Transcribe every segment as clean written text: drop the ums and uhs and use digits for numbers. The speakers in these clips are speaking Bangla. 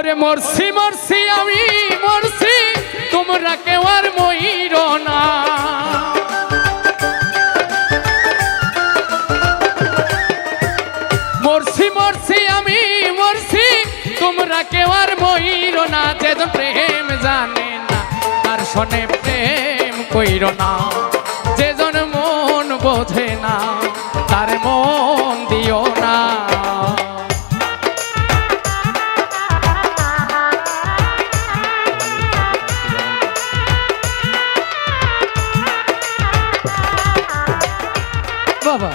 ওরে মরছি মরছি আমি মরছি, তোমরা কেউ আর মইর না। মরছি মরছি আমি মরছি, তোমরা কেউ আর মইর না। যেজন প্রেম জানে না তার সনে প্রেম কইর না। যেজন মন বোঝে না তার মন দিও না। বাবা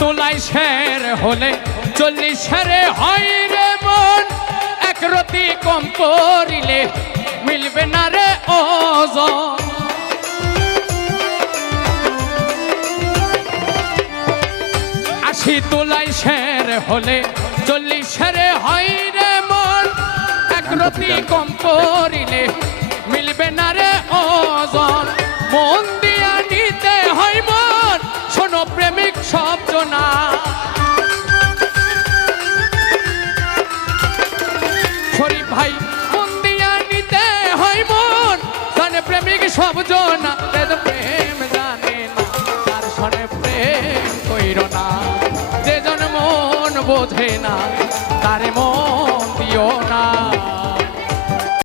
তোলাই শের হলে 40 শেরে হয় রে মন। এক রতি কম করিলে মিলবে না রে ওজন। 80 তোলাই শের হলে 40 শেরে হয় রে মন। এক রতি কম করিলে মিলবে না রে ওজন।